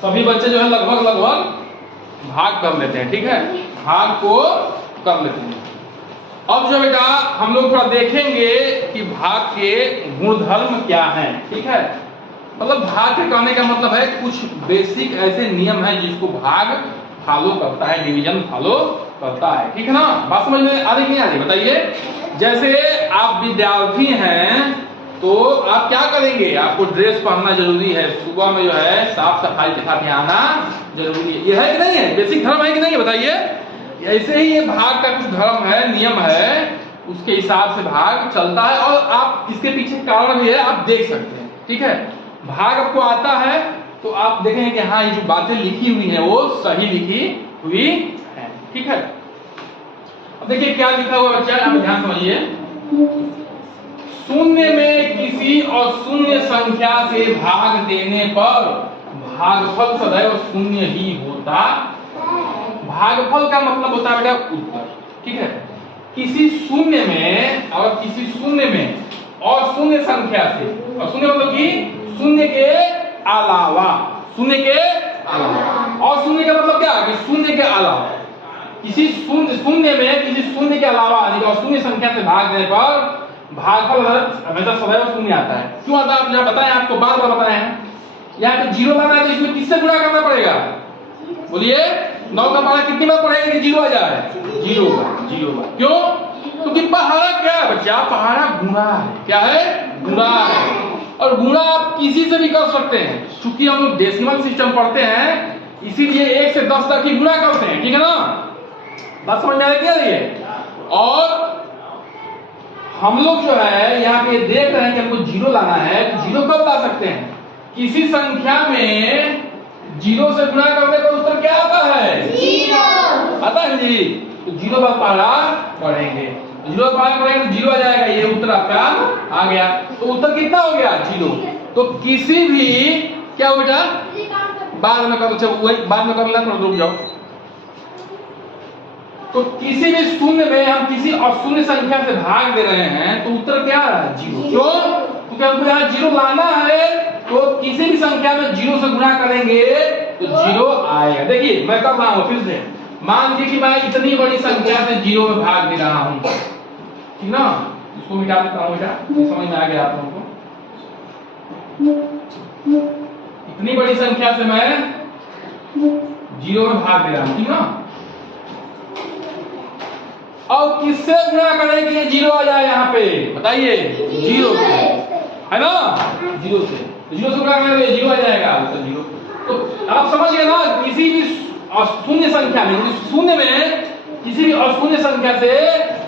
सभी बच्चे जो है लगभग भाग कर लेते हैं, ठीक है, भाग को कर लेते हैं। अब जो बेटा हम लोग थोड़ा देखेंगे कि भाग के गुणधर्म क्या हैं, ठीक है। मतलब भाग के कहने का मतलब है कुछ बेसिक ऐसे नियम हैं जिसको भाग फॉलो करता है, डिवीजन फॉलो करता है, ठीक है ना। बात समझ में आ रही कि नहीं आ रही बताइए। जैसे आप विद्यार्थी हैं तो आप क्या करेंगे, आपको ड्रेस पहनना जरूरी है, सुबह में जो है साफ सफाई के साथ यहाँ आना जरूरी है, ये है कि नहीं है, बेसिक धर्म है कि नहीं है बताइए। ऐसे ही ये भाग का कुछ धर्म है, नियम है, उसके हिसाब से भाग चलता है और आप इसके पीछे कारण भी है, आप देख सकते हैं, ठीक है। भाग आपको आता है तो आप देखेंगे कि हाँ ये जो बातें लिखी हुई है वो सही लिखी हुई है, ठीक है। अब देखिए क्या लिखा हुआ बच्चा, आप ध्यान समझिए। शून्य में किसी और शून्य संख्या से भाग देने पर भागफल सदैव शून्य ही होता। भागफल का मतलब होता है बेटा उत्तर, ठीक है। किसी शून्य में और किसी शून्य में और शून्य संख्या से, और शून्य मतलब कि शून्य के अलावा, शून्य के अलावा, और शून्य का मतलब क्या है कि शून्य के अलावा किसी शून्य में किसी शून्य के अलावा यानी और शून्य संख्या से भाग देने पर भागफल हमेशा सदैव शून्य आता है। क्यों आता है आप बताएं, आपको बार बार बताए हैं। यहाँ पे जीरो लाना है तो इसमें किससे गुणा करना पड़ेगा, बोलिए 9 का पहाड़ा कितनी बार पढ़ेंगे कि जीरो आ जाए, जीरो बार। क्यों, क्योंकि पहाड़ा क्या है बच्चा, पहाड़ा गुणा है, क्या है, गुणा है। और गुणा आप किसी से भी कर सकते हैं, चूंकि हम लोग डेसिमल सिस्टम पढ़ते हैं इसीलिए 1 से 10 तक ही गुणा करते हैं, ठीक है ना। बात समझ में आ रही है। और हम लोग जो है यहाँ पे देख रहे हैं कि हमको जीरो लाना है, तो जीरो कब ला सकते हैं, किसी संख्या में जीरो से गुणा करने पर उत्तर क्या आता है, जीरो आता है जी। तो जीरो बार पहाड़ा पढ़ेंगे, जीरो पहाड़ा पढ़ेंगे तो जीरो आ जाएगा, ये उत्तर आपका आ गया। तो उत्तर कितना हो गया, जीरो। तो किसी भी क्या हो बेटा, बाद में कर, बाद में कर लेना, रुक जाओ। तो किसी भी शून्य में हम किसी अशून्य संख्या से भाग दे रहे हैं तो उत्तर क्या है, जीरो। क्यों, क्योंकि हमको यहाँ जीरो लाना है, तो किसी भी संख्या में जीरो से गुणा करेंगे तो जीरो आएगा। देखिए मैं कर रहा हूँ फिर से, मान लीजिए कि मैं इतनी बड़ी संख्या से जीरो में भाग दे रहा हूँ, ठीक ना। इसको मिटा देता हूँ बेटा, समझ में आ गया आप लोगों को। इतनी बड़ी संख्या से मैं जीरो में भाग दे रहा हूँ, ठीक ना। और किससे गुणा करें कि ये जीरो आ जाए, यहाँ पे बताइए, जीरो से, है ना, जीरो से गुणा करें तो जीरो आ जाएगा, तो जीरो। तो आप समझ गए ना, किसी भी अशून्य संख्या में, शून्य में किसी भी अशून्य संख्या से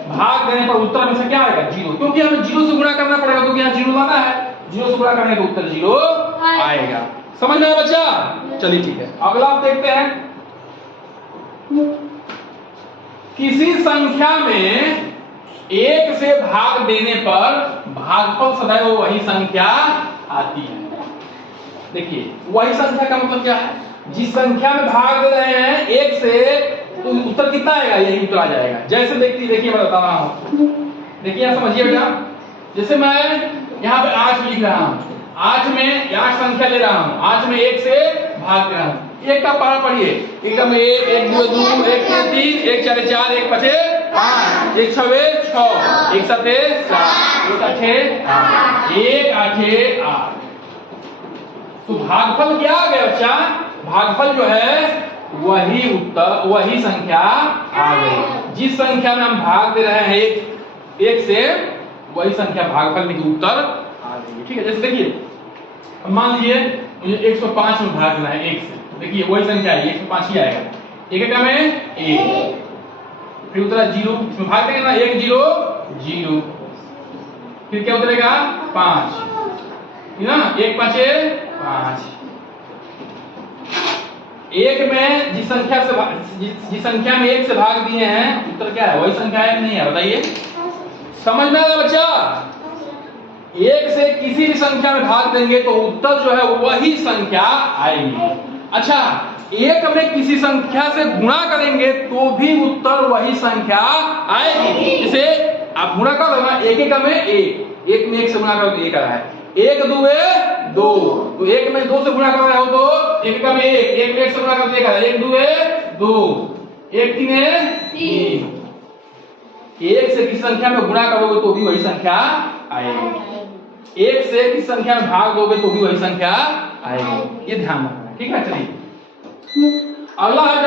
भाग देने पर उत्तर हमेशा क्या आएगा, जीरो। क्योंकि हमें जीरो से गुणा करना पड़ेगा, क्योंकि यहाँ जीरो लाना है, जीरो से गुणा करने तो उत्तर जीरो आएगा। समझ में आया बच्चा, चलिए ठीक है। अगला आप देखते हैं, किसी संख्या में 1 से भाग देने पर भागफल सदैव वही संख्या आती है। देखिए वही संख्या का मतलब क्या है, जिस संख्या में भाग दे रहे हैं 1 से, तो उत्तर कितना आएगा, यही उत्तर आ जाएगा। जैसे देखिए मैं बता रहा हूं, देखिए यहां समझिए बेटा। जैसे मैं यहाँ पे 8 लिख रहा हूँ, 8 में 8 संख्या ले रहा हूँ, 8 में 1 से भाग दे रहा हूँ। 1 का पहाड़ा पढ़िए, 1 में 1, 1 2 2, 1 3 3, 1 4 4, 1 5 5, 1 6 6, 1 7 7, 1 8 1 8 8। तो भागफल क्या आ गया बच्चा, भागफल जो है वही उत्तर, वही संख्या आ गई। जिस संख्या में हम भाग दे रहे हैं 1 से, वही संख्या भागफल में उत्तर आ गई, ठीक है। जैसे देखिए मान लीजिए मुझे 105 में भागना है 1 से, देखिए वही संख्या है 105 ही आएगा। 1 का में 1, फिर उतरा 0, इसमें भाग देंगे ना, 1 0 0, फिर क्या उतरेगा 5, ना 1 5 5। 1 में जिस संख्या में 1 से भाग दिए हैं, उत्तर क्या है, वही संख्या है कि नहीं है बताइए। समझ में आ रहा बच्चा, 1 से किसी भी संख्या में भाग देंगे तो उत्तर जो है वही संख्या आएगी। अच्छा, 1 में किसी संख्या से गुणा करेंगे तो भी उत्तर वही संख्या आएगी। जैसे आप गुणा कर लो ना, 1 में 1, 1 में 1 से गुणा करो तो 1 आ रहा है, 1 2 2। तो 1 में 2 से गुणा कर रहे हो तो 1 का 1 1 से गुणा कर देगा 1 2 2 1 3 3। 1 से किसी संख्या में गुणा करोगे तो भी वही संख्या आएगी। 1 से किसी संख्या में भाग दोगे तो भी वही संख्या आएगी। ये ध्यान रखना, ठीक है। चलिए अगला है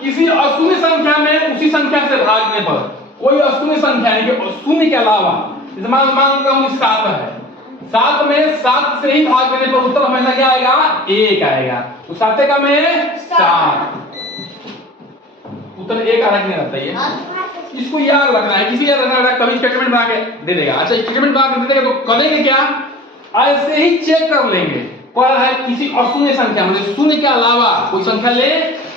किसी अशून्य संख्या में उसी संख्या से भागने पर, कोई अशून्य संख्या है कि शून्य के अलावा, जैसे मान लो 7 है, 7 में 7 से ही भाग देने पर उत्तर हमेशा क्या आएगा 1 आएगा। तो 7 का में 7 उत्तर 1 आ रहा कि नहीं रहता ये, इसको याद रखना है। किसी याद रखना है कभी स्टेटमेंट बना के दे देगा। अच्छा स्टेटमेंट बना के दे देगा तो करेंगे क्या, ऐसे ही चेक कर लेंगे पर है किसी अशून्य संख्या मतलब शून्य के अलावा कोई संख्या ले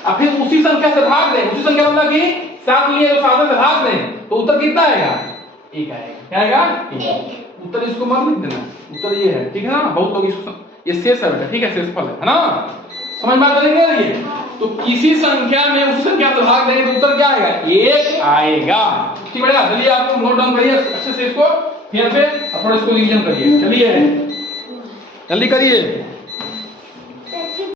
और फिर उसी संख्या से भाग दें। उसी संख्या मतलब कि 7 लिए तो 7 से भाग दें तो उत्तर कितना आएगा 1 आएगा। क्या आएगा 1। उत्तर इसको मत लिख देना, उत्तर ये है, ठीक है ना। बहुत लोग इसको ये शेष है बेटा, ठीक है, शेषफल है ना, समझ में आता है। तो किसी संख्या में उसी संख्या से भाग देंगे तो उत्तर क्या आएगा 1 आएगा। ठीक है, चलिए आप नोट डाउन करिए अच्छे से इसको, फिर पे थोड़ा इसको रिवीजन करिए। चलिए जल्दी करिए।